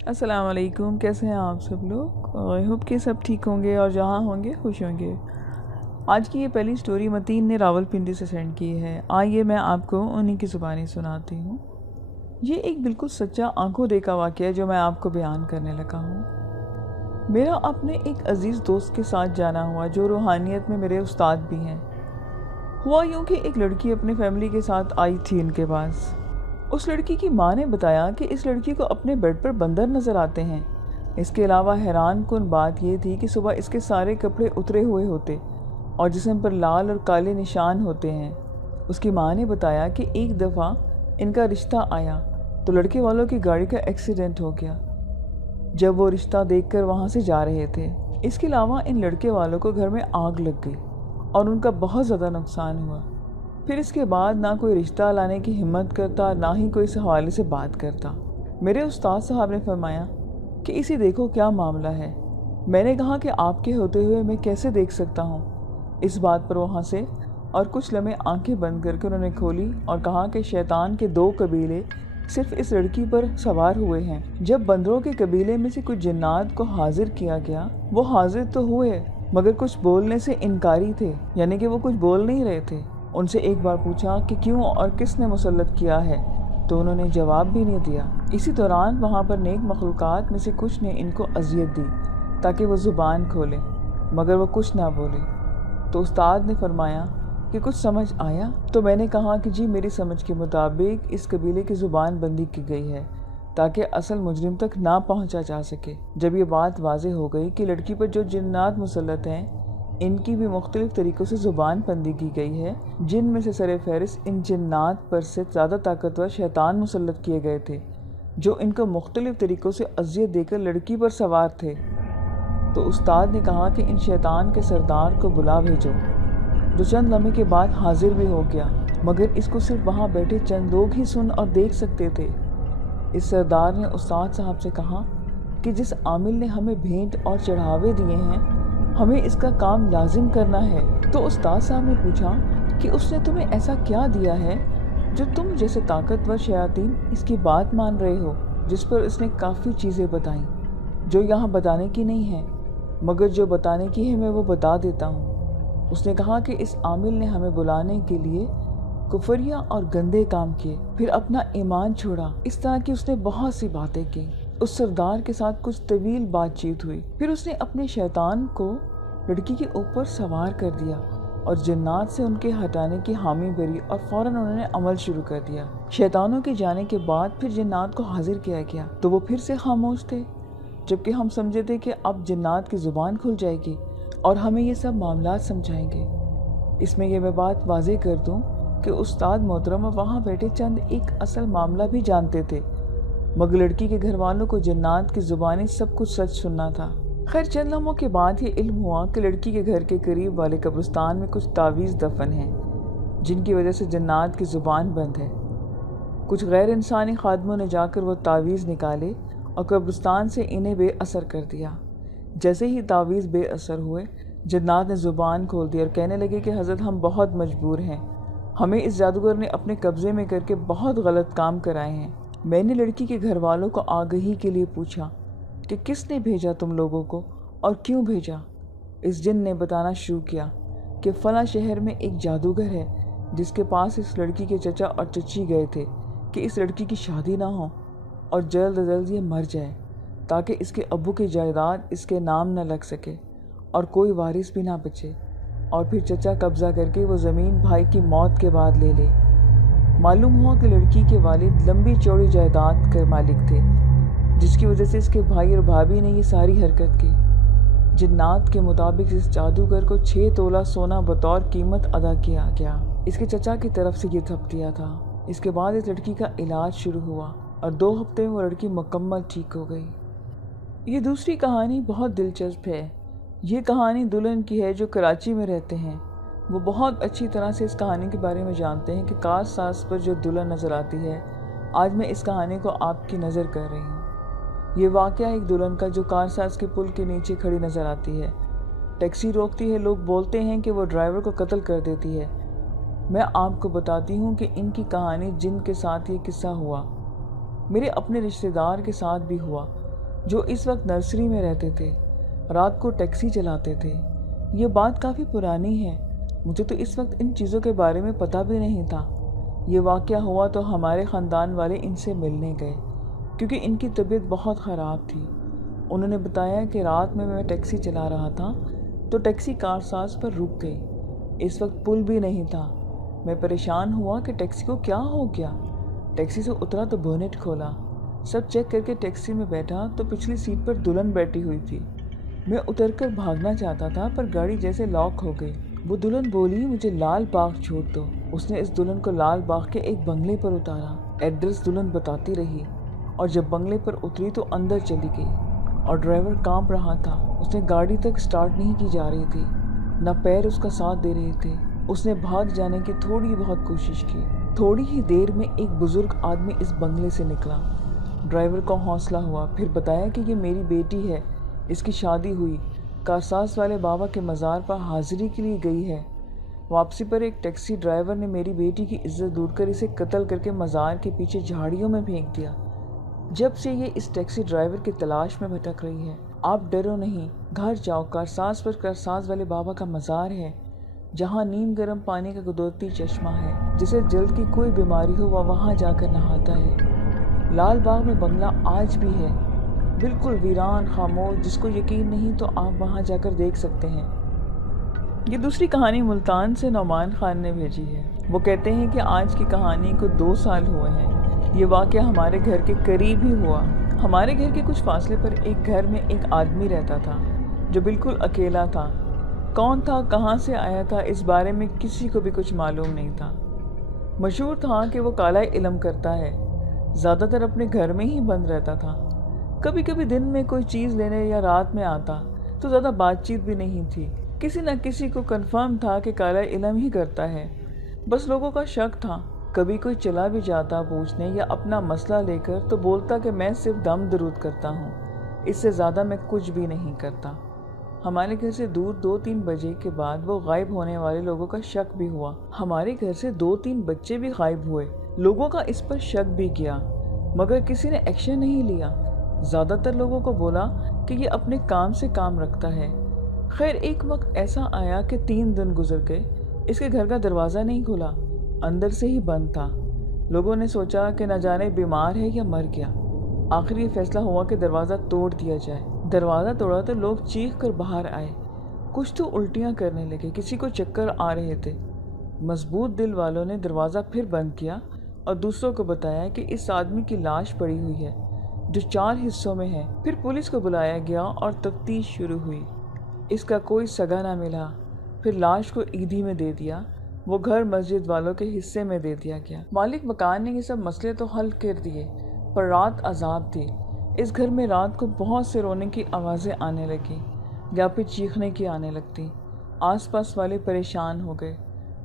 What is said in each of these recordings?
अस्सलाम वालेकुम। कैसे हैं आप सब लोग? आई होप कि सब ठीक होंगे और जहाँ होंगे खुश होंगे। आज की ये पहली स्टोरी मतीन ने रावलपिंडी से सेंड की है। आइए मैं आपको उन्हीं की ज़ुबानी सुनाती हूँ। ये एक बिल्कुल सच्चा आंखों देखा वाक़या है जो मैं आपको बयान करने लगा हूँ। मेरा अपने एक अज़ीज़ दोस्त के साथ जाना हुआ जो रूहानियत में मेरे उस्ताद भी हैं। हुआ यूँ कि एक लड़की अपने फैमिली के साथ आई थी इनके पास। उस लड़की की माँ ने बताया कि इस लड़की को अपने बेड पर बंदर नज़र आते हैं। इसके अलावा हैरान कुन बात यह थी कि सुबह इसके सारे कपड़े उतरे हुए होते और जिस्म पर लाल और काले निशान होते हैं। उसकी माँ ने बताया कि एक दफ़ा इनका रिश्ता आया तो लड़के वालों की गाड़ी का एक्सीडेंट हो गया जब वो रिश्ता देखकर वहाँ से जा रहे थे। इसके अलावा इन लड़के वालों को घर में आग लग गई और उनका बहुत ज़्यादा नुकसान हुआ। फिर इसके बाद ना कोई रिश्ता लाने की हिम्मत करता, ना ही कोई इस हवाले से बात करता। मेरे उस्ताद साहब ने फरमाया कि इसे देखो क्या मामला है। मैंने कहा कि आपके होते हुए मैं कैसे देख सकता हूँ। इस बात पर वो हंसे और कुछ लम्हे आंखें बंद करके उन्होंने खोली और कहा कि शैतान के 2 कबीले सिर्फ इस लड़की पर सवार हुए हैं। जब बंदरों के कबीले में से कुछ जिन्नात को हाजिर किया गया, वो हाजिर तो हुए मगर कुछ बोलने से इनकारी थे, यानी कि वो कुछ बोल नहीं रहे थे। उनसे एक बार पूछा कि क्यों और किसने मुसल्लत किया है, तो उन्होंने जवाब भी नहीं दिया। इसी दौरान वहाँ पर नेक मखलूक़ात में से कुछ ने इनको अजियत दी ताकि वो ज़ुबान खोलें, मगर वो कुछ ना बोले। तो उस्ताद ने फरमाया कि कुछ समझ आया? तो मैंने कहा कि जी, मेरी समझ के मुताबिक इस कबीले की ज़ुबान बंदी की गई है ताकि असल मुजरिम तक ना पहुँचा जा सके। जब ये बात वाज़ेह हो गई कि लड़की पर जो जिन्नात मुसल्लत हैं इनकी भी मुख्तलिफ़ तरीक़ों से ज़ुबान बंदी की गई है, जिनमें से सर फहरिस्त इन जिन्नात पर से ज़्यादा ताकतवर शैतान मुसल्लत किए गए थे जो इनको मुख्तलिफ़ तरीक़ों से अज़ियत देकर लड़की पर सवार थे। तो उस्ताद ने कहा कि इन शैतान के सरदार को बुला भेजो, जो चंद लम्हे के बाद हाजिर भी हो गया, मगर इसको सिर्फ वहाँ बैठे चंद लोग ही सुन और देख सकते थे। इस सरदार ने उस्ताद साहब से कहा कि जिस आमिल ने हमें भेंट और चढ़ावे दिए हैं हमें इसका काम लाजिम करना है। तो उस्ताद साहब ने पूछा कि उसने तुम्हें ऐसा क्या दिया है जो तुम जैसे ताकतवर शयातीन इसकी बात मान रहे हो। जिस पर उसने काफ़ी चीज़ें बताईं जो यहाँ बताने की नहीं है, मगर जो बताने की है मैं वो बता देता हूँ। उसने कहा कि इस आमिल ने हमें बुलाने के लिए कुफरिया और गंदे काम किए, फिर अपना ईमान छोड़ा। इस तरह की उसने बहुत सी बातें की। उस सरदार के साथ कुछ तवील बातचीत हुई, फिर उसने अपने शैतान को लड़की के ऊपर सवार कर दिया और जिन्नात से उनके हटाने की हामी भरी और फ़ौरन उन्होंने अमल शुरू कर दिया। शैतानों के जाने के बाद फिर जिन्नात को हाजिर किया गया तो वो फिर से खामोश थे, जबकि हम समझे थे कि अब जिन्नात की ज़ुबान खुल जाएगी और हमें ये सब मामलात समझाएंगे। इसमें यह मैं बात वाज़ेह कर दूँ कि उस्ताद मोहतरम वहाँ बैठे चंद एक असल मामला भी जानते थे, मगर लड़की के घर वालों को जिन्नात की ज़ुबानी सब कुछ सच सुनना था। खैर, चंद लम्हों के बाद ये इल्म हुआ कि लड़की के घर के करीब वाले कब्रिस्तान में कुछ तावीज़ दफन हैं जिनकी वजह से जिन्नात की ज़ुबान बंद है। कुछ गैर इंसानी खादमों ने जाकर वो तावीज़ निकाले और कब्रिस्तान से इन्हें बेअसर कर दिया। जैसे ही तावीज़ बेअसर हुए, जिन्नात ने ज़ुबान खोल दी और कहने लगे कि हज़रत, हम बहुत मजबूर हैं, हमें इस जादूगर ने अपने कब्ज़े में करके बहुत गलत काम कराए हैं। मैंने लड़की के घर वालों को आगही के लिए पूछा कि किसने भेजा तुम लोगों को और क्यों भेजा। इस जिन ने बताना शुरू किया कि फ़लाँ शहर में एक जादूगर है जिसके पास इस लड़की के चचा और चची गए थे कि इस लड़की की शादी ना हो और जल्द अज जल्द ये मर जाए ताकि इसके अब्बू की जायदाद इसके नाम न लग सके और कोई वारिस भी ना बचे, और फिर चचा कब्ज़ा करके वो ज़मीन भाई की मौत के बाद ले ले। मालूम हुआ कि लड़की के वालिद लंबी चौड़ी जायदाद के मालिक थे, जिसकी वजह से इसके भाई और भाभी ने ये सारी हरकत की। जिन्नात के मुताबिक इस जादूगर को 6 तोला सोना बतौर कीमत अदा किया गया। इसके चचा की तरफ से ये थप दिया था। इसके बाद इस लड़की का इलाज शुरू हुआ और 2 हफ्ते में वो लड़की मुकम्मल ठीक हो गई। ये दूसरी कहानी बहुत दिलचस्प है। ये कहानी दुल्हन की है जो कराची में रहते हैं। वो बहुत अच्छी तरह से इस कहानी के बारे में जानते हैं कि कार साज पर जो दुल्हन नज़र आती है। आज मैं इस कहानी को आपकी नज़र कर रही हूँ। ये वाक़या एक दुल्हन का जो कार साज के पुल के नीचे खड़ी नज़र आती है। टैक्सी रोकती है, लोग बोलते हैं कि वो ड्राइवर को कत्ल कर देती है। मैं आपको बताती हूँ कि इनकी कहानी जिन के साथ ये किस्सा हुआ मेरे अपने रिश्तेदार के साथ भी हुआ। जो इस वक्त नर्सरी में रहते थे, रात को टैक्सी चलाते थे। ये बात काफ़ी पुरानी है, मुझे तो इस वक्त इन चीज़ों के बारे में पता भी नहीं था। ये वाक़या हुआ तो हमारे ख़ानदान वाले इनसे मिलने गए क्योंकि इनकी तबीयत बहुत ख़राब थी। उन्होंने बताया कि रात में मैं टैक्सी चला रहा था तो टैक्सी कारसाज पर रुक गई। इस वक्त पुल भी नहीं था। मैं परेशान हुआ कि टैक्सी को क्या हो गया। टैक्सी से उतरा तो बोनेट खोला, सब चेक करके टैक्सी में बैठा तो पिछली सीट पर दुल्हन बैठी हुई थी। मैं उतरकर भागना चाहता था पर गाड़ी जैसे लॉक हो गई। वो दुल्हन बोली, मुझे लाल बाग छोड़ दो। उसने इस दुल्हन को लाल बाग के एक बंगले पर उतारा। एड्रेस दुल्हन बताती रही और जब बंगले पर उतरी तो अंदर चली गई और ड्राइवर कांप रहा था। उसने गाड़ी तक स्टार्ट नहीं की जा रही थी, न पैर उसका साथ दे रहे थे। उसने भाग जाने की थोड़ी बहुत कोशिश की। थोड़ी ही देर में एक बुजुर्ग आदमी इस बंगले से निकला। ड्राइवर को हौसला हुआ, फिर बताया कि ये मेरी बेटी है, इसकी शादी हुई, कारसाज वाले बाबा के मज़ार पर हाजिरी के लिए गई है। वापसी पर एक टैक्सी ड्राइवर ने मेरी बेटी की इज्जत लूटकर इसे कत्ल करके मज़ार के पीछे झाड़ियों में फेंक दिया। जब से ये इस टैक्सी ड्राइवर की तलाश में भटक रही है। आप डरो नहीं, घर जाओ, कारसाज पर कारसाज वाले बाबा का मज़ार है, जहाँ नीम गर्म पानी का कुदरती चश्मा है। जिसे जल्द की कोई बीमारी हो वह वहाँ जाकर नहाता है। लाल बाग में बंगला आज भी है, बिल्कुल वीरान खामोश। जिसको यकीन नहीं तो आप वहाँ जाकर देख सकते हैं। ये दूसरी कहानी मुल्तान से नौमान खान ने भेजी है। वो कहते हैं कि आज की कहानी को 2 साल हुए हैं। ये वाक़या हमारे घर के करीब ही हुआ। हमारे घर के कुछ फासले पर एक घर में एक आदमी रहता था जो बिल्कुल अकेला था। कौन था, कहाँ से आया था, इस बारे में किसी को भी कुछ मालूम नहीं था। मशहूर था कि वो काला इल्म करता है, ज़्यादातर अपने घर में ही बंद रहता था। कभी कभी दिन में कोई चीज़ लेने या रात में आता तो ज़्यादा बातचीत भी नहीं थी। किसी न किसी को कन्फर्म था कि काला इल्म ही करता है, बस लोगों का शक था। कभी कोई चला भी जाता पूछने या अपना मसला लेकर तो बोलता कि मैं सिर्फ दम दरूद करता हूँ, इससे ज़्यादा मैं कुछ भी नहीं करता। हमारे घर से दूर 2-3 बजे के बाद वो गायब होने वाले लोगों का शक भी हुआ। हमारे घर से 2-3 बच्चे भी गायब हुए। लोगों का इस पर शक भी किया मगर किसी ने एक्शन नहीं लिया। ज़्यादातर लोगों को बोला कि ये अपने काम से काम रखता है। खैर एक वक्त ऐसा आया कि 3 दिन गुजर गए, इसके घर का दरवाज़ा नहीं खुला, अंदर से ही बंद था। लोगों ने सोचा कि न जाने बीमार है या मर गया। आखिर ये फैसला हुआ कि दरवाज़ा तोड़ दिया जाए। दरवाज़ा तोड़ा तो लोग चीख कर बाहर आए। कुछ तो उल्टियाँ करने लगे, किसी को चक्कर आ रहे थे। मजबूत दिल वालों ने दरवाज़ा फिर बंद किया और दूसरों को बताया कि इस आदमी की लाश पड़ी हुई है जो 4 हिस्सों में है। फिर पुलिस को बुलाया गया और तफ्तीश शुरू हुई। इसका कोई सगा ना मिला। फिर लाश को ईदी में दे दिया। वो घर मस्जिद वालों के हिस्से में दे दिया गया। मालिक मकान ने ये सब मसले तो हल कर दिए, पर रात अजाब थी। इस घर में रात को बहुत से रोने की आवाज़ें आने लगी या फिर चीखने की आने लगती। आसपास वाले परेशान हो गए,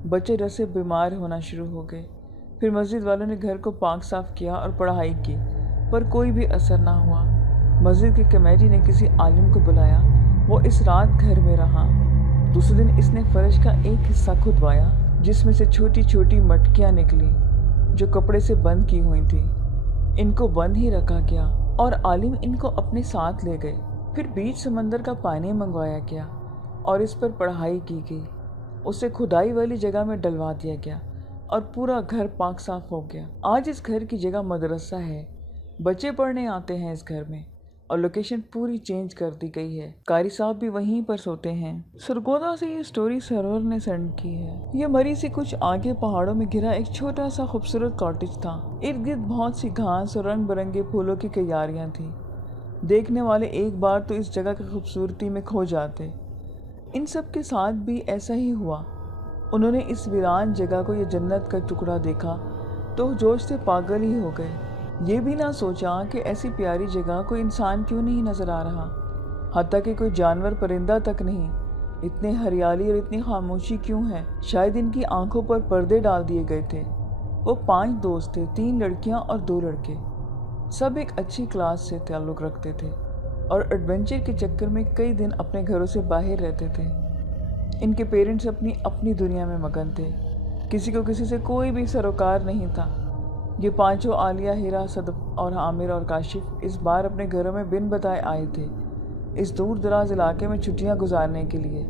बच्चे डर से बीमार होना शुरू हो गए। फिर मस्जिद वालों ने घर को पाक साफ किया और पढ़ाई की, पर कोई भी असर ना हुआ। मस्जिद की कमेटी ने किसी आलिम को बुलाया, वो इस रात घर में रहा। दूसरे दिन इसने फर्श का एक हिस्सा खुदवाया जिसमें से छोटी छोटी मटकियाँ निकली जो कपड़े से बंद की हुई थी। इनको बंद ही रखा गया और आलिम इनको अपने साथ ले गए। फिर बीच समंदर का पानी मंगवाया गया और इस पर पढ़ाई की गई। उसे खुदाई वाली जगह में डलवा दिया गया और पूरा घर पाक साफ हो गया। आज इस घर की जगह मदरसा है, बच्चे पढ़ने आते हैं इस घर में और लोकेशन पूरी चेंज कर दी गई है। कारी साहब भी वहीं पर सोते हैं। सरगोदा से ये स्टोरी सरवर ने सेंड की है। ये मरी से कुछ आगे पहाड़ों में घिरा एक छोटा सा खूबसूरत कॉटेज था। इर्द गिर्द बहुत सी घास और रंग बिरंगे फूलों की क्यारियाँ थी। देखने वाले एक बार तो इस जगह की खूबसूरती में खो जाते। इन सब के साथ भी ऐसा ही हुआ। उन्होंने इस वीरान जगह को ये जन्नत का टुकड़ा देखा तो जोश से पागल ही हो गए। ये भी ना सोचा कि ऐसी प्यारी जगह कोई इंसान क्यों नहीं नज़र आ रहा, हत्ता कि कोई जानवर परिंदा तक नहीं। इतने हरियाली और इतनी खामोशी क्यों है? शायद इनकी आंखों पर पर्दे डाल दिए गए थे। वो 5 दोस्त थे, 3 लड़कियां और 2 लड़के। सब एक अच्छी क्लास से ताल्लुक़ रखते थे और एडवेंचर के चक्कर में कई दिन अपने घरों से बाहर रहते थे। इनके पेरेंट्स अपनी अपनी दुनिया में मगन थे। किसी को किसी से कोई भी सरोकार नहीं था। یہ پانچوں عالیہ، ہیرا، صدف اور عامر اور کاشف اس بار اپنے گھروں میں بن بتائے آئے تھے اس دور دراز علاقے میں چھٹیاں گزارنے کے لیے۔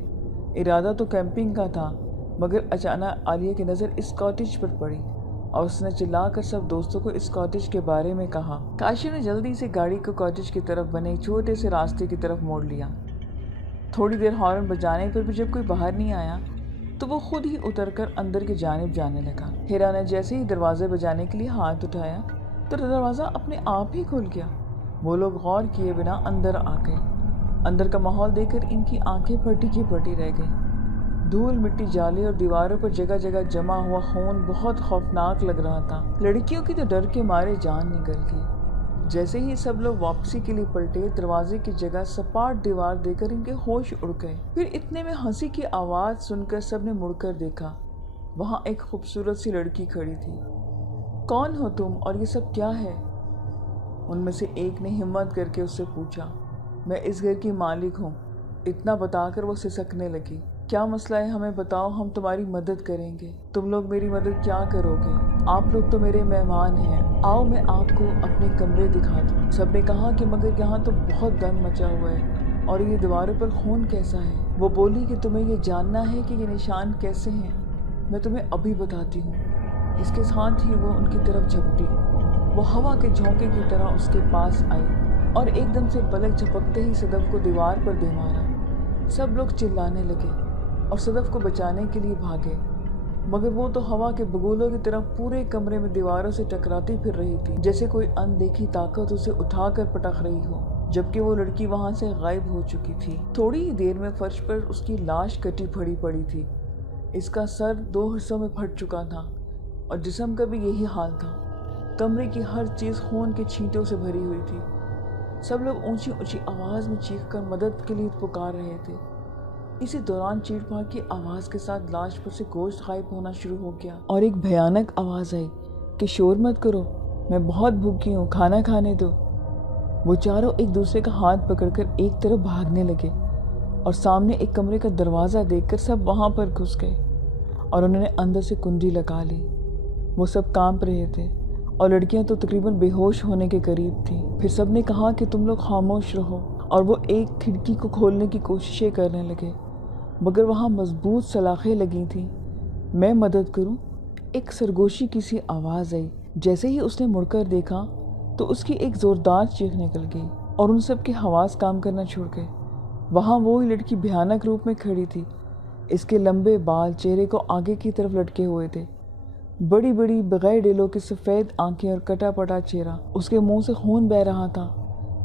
ارادہ تو کیمپنگ کا تھا، مگر اچانک عالیہ کی نظر اس کاٹیج پر پڑی اور اس نے چلا کر سب دوستوں کو اس کاٹیج کے بارے میں کہا۔ کاشف نے جلدی سے گاڑی کو کاٹیج کی طرف بنے ایک چھوٹے سے راستے کی طرف موڑ لیا۔ تھوڑی دیر ہارن بجانے پر بھی جب کوئی باہر نہیں آیا تو وہ خود ہی اتر کر اندر کی جانب جانے لگا۔ ہیرا نے جیسے ہی دروازے بجانے کے لیے ہاتھ اٹھایا تو دروازہ اپنے آپ ہی کھل گیا۔ وہ لوگ غور کیے بنا اندر آ گئے۔ اندر کا ماحول دیکھ کر ان کی آنکھیں پھٹی کی پھٹی رہ گئیں۔ دھول مٹی، جالے اور دیواروں پر جگہ جگہ جمع ہوا خون بہت خوفناک لگ رہا تھا۔ لڑکیوں کی تو ڈر کے مارے جان نکل گئی۔ جیسے ہی سب لوگ واپسی کے لیے پلٹے، دروازے کی جگہ سپاٹ دیوار دیکھ کر ان کے ہوش اڑ گئے۔ پھر اتنے میں ہنسی کی آواز سن کر سب نے مڑ کر دیکھا۔ وہاں ایک خوبصورت سی لڑکی کھڑی تھی۔ کون ہو تم اور یہ سب کیا ہے؟ ان میں سے ایک نے ہمت کر کے اس سے پوچھا۔ میں اس گھر کی مالک ہوں، اتنا بتا کر وہ سسکنے لگی۔ کیا مسئلہ ہے ہمیں بتاؤ، ہم تمہاری مدد کریں گے۔ تم لوگ میری مدد کیا کرو گے؟ آپ لوگ تو میرے مہمان ہیں، آؤ میں آپ کو اپنے کمرے دکھا دوں۔ سب نے کہا کہ مگر یہاں تو بہت گند مچا ہوا ہے اور یہ دیواروں پر خون کیسا ہے؟ وہ بولی کہ تمہیں یہ جاننا ہے کہ یہ نشان کیسے ہیں؟ میں تمہیں ابھی بتاتی ہوں۔ اس کے ساتھ ہی وہ ان کی طرف جھپٹی۔ وہ ہوا کے جھونکے کی طرح اس کے پاس آئی اور ایک دم سے پلک جھپکتے ہی صدف کو دیوار پر دے مارا۔ سب لوگ چلانے لگے اور صدف کو بچانے کے لیے بھاگے، مگر وہ تو ہوا کے بگولوں کی طرح پورے کمرے میں دیواروں سے ٹکراتی پھر رہی تھی، جیسے کوئی اندیکھی طاقت اسے اٹھا کر پٹک رہی ہو، جبکہ وہ لڑکی وہاں سے غائب ہو چکی تھی۔ تھوڑی ہی دیر میں فرش پر اس کی لاش کٹی پھڑی پڑی تھی۔ اس کا سر 2 حصوں میں پھٹ چکا تھا اور جسم کا بھی یہی حال تھا۔ کمرے کی ہر چیز خون کے چھینٹوں سے بھری ہوئی تھی۔ سب لوگ اونچی اونچی آواز میں چیخ کر مدد کے لیے پکار رہے تھے۔ اسی دوران چیڑ پھاڑ کی آواز کے ساتھ لاش پر سے گوشت غائب ہونا شروع ہو گیا اور ایک بھیانک آواز آئی کہ شور مت کرو، میں بہت بھوکی ہوں، کھانا کھانے دو۔ وہ چاروں ایک دوسرے کا ہاتھ پکڑ کر ایک طرف بھاگنے لگے اور سامنے ایک کمرے کا دروازہ دیکھ کر سب وہاں پر گھس گئے اور انہوں نے اندر سے کنڈی لگا لی۔ وہ سب کانپ رہے تھے اور لڑکیاں تو تقریباً بے ہوش ہونے کے قریب تھیں۔ پھر سب نے کہا کہ تم لوگ خاموش رہو اور وہ ایک کھڑکی کو کھولنے کی کوششیں کرنے لگے، مگر وہاں مضبوط سلاخیں لگی تھیں۔ میں مدد کروں؟ ایک سرگوشی کی سی آواز آئی۔ جیسے ہی اس نے مڑ کر دیکھا تو اس کی ایک زوردار چیخ نکل گئی اور ان سب کے حواس کام کرنا چھوڑ گئے۔ وہاں وہی لڑکی بھیانک روپ میں کھڑی تھی۔ اس کے لمبے بال چہرے کو آگے کی طرف لٹکے ہوئے تھے، بڑی بڑی بغیر ڈیلوں کی سفید آنکھیں اور کٹا پٹا چہرہ، اس کے منہ سے خون بہہ رہا تھا۔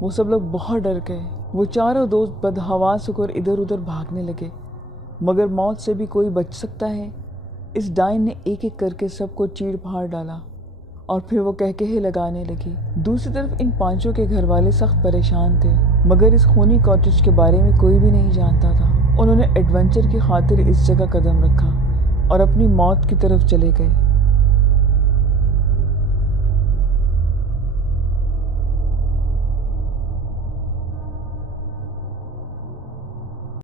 وہ سب لوگ بہت ڈر گئے۔ وہ چاروں دوست بدحواس ہو کر ادھر ادھر بھاگنے لگے، مگر موت سے بھی کوئی بچ سکتا ہے؟ اس ڈائن نے ایک ایک کر کے سب کو چیڑ پھاڑ ڈالا اور پھر وہ کہکہے لگانے لگی۔ دوسری طرف ان پانچوں کے گھر والے سخت پریشان تھے، مگر اس خونی کاٹیج کے بارے میں کوئی بھی نہیں جانتا تھا۔ انہوں نے ایڈونچر کی خاطر اس جگہ قدم رکھا اور اپنی موت کی طرف چلے گئے۔